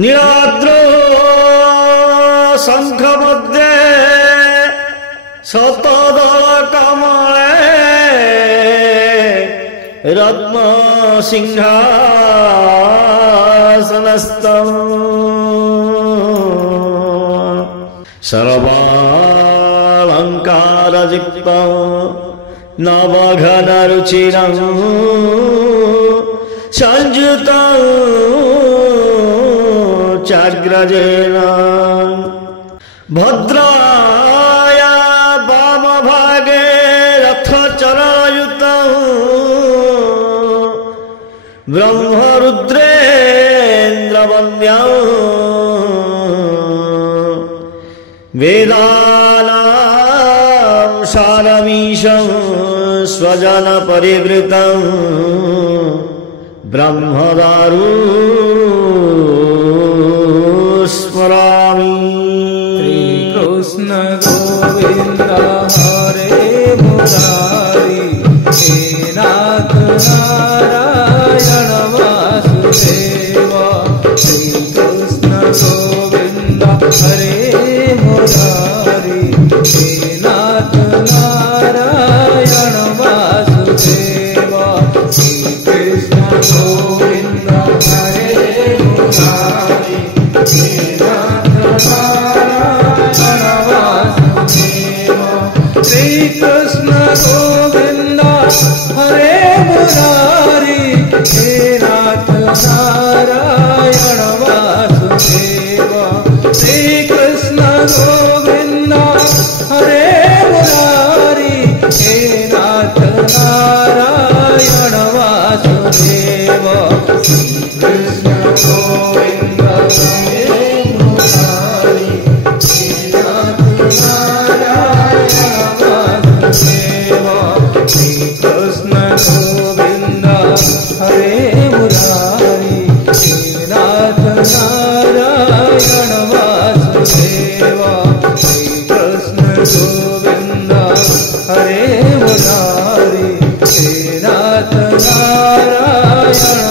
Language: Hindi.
नीलाद्र शंख मध्ये शतदल कमले रत्न सिंहासनस्थम् सर्वालंकारयुक्तं नवघनरुचिरं संयुतं चाग्रजेन भद्राया वामभागे रथचरायुतं ब्रह्मरुद्रेन्द्रवन्द्यं वेदानां सारमीशं स्वजनपरिवृतं ब्रह्मदारु स्मरामि। कृष्ण गोविंद हरे मुरारी हे नाथ नारायण वासुदेव। श्री कृष्ण गोविंद हरे मुरारी हे नाथ नारायण वासुदेव। श्री कृष्ण गोविंद हरे मुरारी हे नाथ नारायण वासुदेव। श्री कृष्ण गोविंद हरे मुरारी हे नाथ नारायण वासुदेव। श्री कृष्ण गोविंद हरे मुरारी हे नाथ नारायण वासुदेव। श्री कृष्ण गोविंद हरे मुरारी हे नाथ नारायण वासुदेव। श्री कृष्ण गोविंद हरे मुरारी हे नाथ नारायण वासुदेव। श्री कृष्ण गोविंद हरे मुरारी हे नाथ नारायण